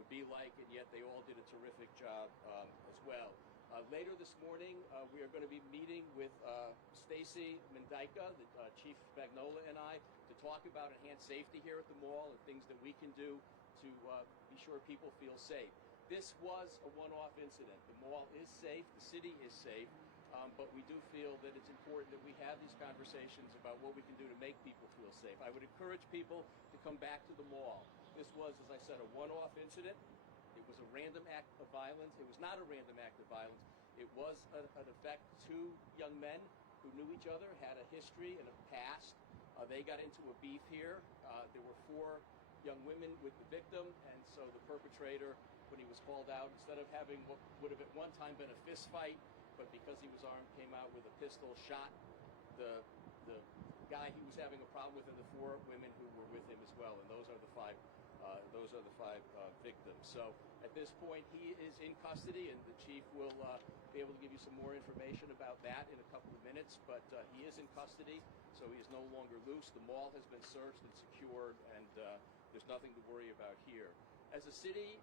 would be like, and yet they all did a terrific job as well. Later this morning, we are going to be meeting with Stacy Mendyka, the Chief Spagnolo, and I, to talk about enhanced safety here at the mall and things that we can do to be sure people feel safe. This was a one-off incident. The mall is safe, the city is safe, but we do feel that it's important that we have these conversations about what we can do to make people feel safe. I would encourage people to come back to the mall. This was, as I said, a one-off incident. It was a random act of violence. It was not a random act of violence. It was an effect. Two young men who knew each other, had a history and a past. They got into a beef here. There were 4 young women with the victim, and so the perpetrator, when he was called out, instead of having what would have at one time been a fist fight, but because he was armed, came out with a pistol, shot the guy he was having a problem with, and the 4 women who were with him as well. And those are the 5 victims. So at this point, he is in custody, and the chief will be able to give you some more information about that in a couple of minutes. But he is in custody, so he is no longer loose. The mall has been searched and secured, and there's nothing to worry about here. As a city,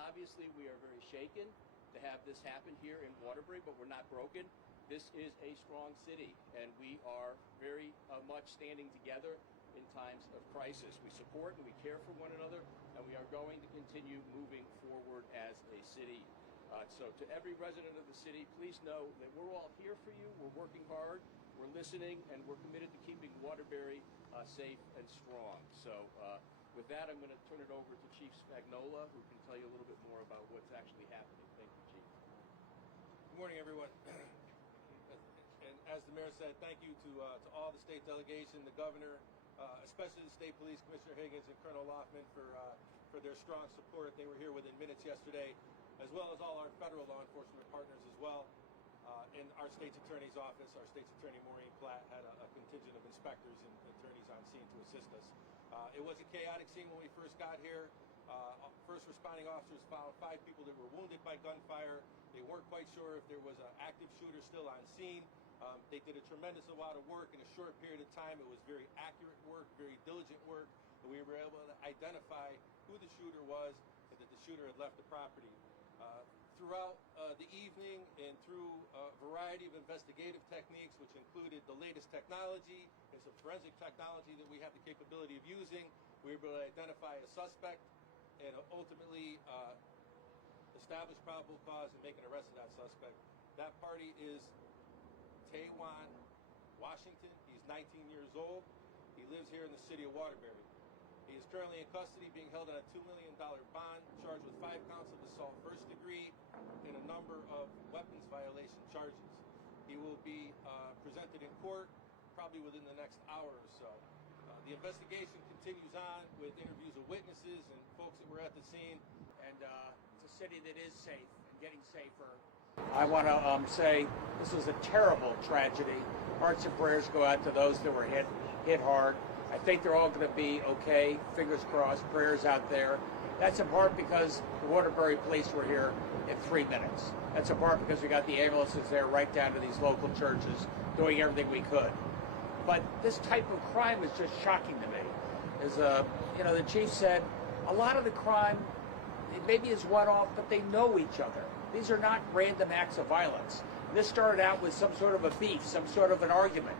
obviously we are very shaken to have this happen here in Waterbury, but we're not broken. This is a strong city, and we are very much standing together in times of crisis. We support and we care for one another, and we are going to continue moving forward as a city. So to every resident of the city, please know that we're all here for you. We're working hard, we're listening, and we're committed to keeping Waterbury safe and strong. So with that, I'm going to turn it over to Chief Spagnolo, who can tell you a little bit more about what's actually happening. Thank you, Chief. Good morning, everyone. And as the mayor said, thank you to all the state delegation, the governor, especially the state police, Commissioner Higgins and Colonel Loffman for their strong support. They were here within minutes yesterday, as well as all our federal law enforcement partners as well. In our state's attorney's office, our state's attorney Maureen Platt had a contingent of inspectors and attorneys on scene to assist us. It was a chaotic scene when we first got here. First responding officers found 5 people that were wounded by gunfire. They weren't quite sure if there was an active shooter still on scene. They did a tremendous amount of work in a short period of time. It was very accurate work, very diligent work, and we were able to identify who the shooter was and that the shooter had left the property. Throughout the evening and through a variety of investigative techniques, which included the latest technology and some forensic technology that we have the capability of using, we were able to identify a suspect and ultimately establish probable cause and make an arrest of that suspect. That party is Taiwan, Washington. He's 19 years old. He lives here in the city of Waterbury. He is currently in custody, being held on a $2 million bond, charged with 5 counts of assault first degree and a number of weapons violation charges. He will be presented in court probably within the next hour or so. The investigation continues on with interviews of witnesses and folks that were at the scene. And it's a city that is safe and getting safer. I want to say this was a terrible tragedy. Hearts and prayers go out to those that were hit hard. I think they're all going to be okay. Fingers crossed, prayers out there. That's in part because the Waterbury Police were here in 3 minutes. That's in part because we got the ambulances there right down to these local churches doing everything we could. But this type of crime is just shocking to me. As the chief said, a lot of the crime, it maybe is one-off, but they know each other. These are not random acts of violence. This started out with some sort of a beef, some sort of an argument.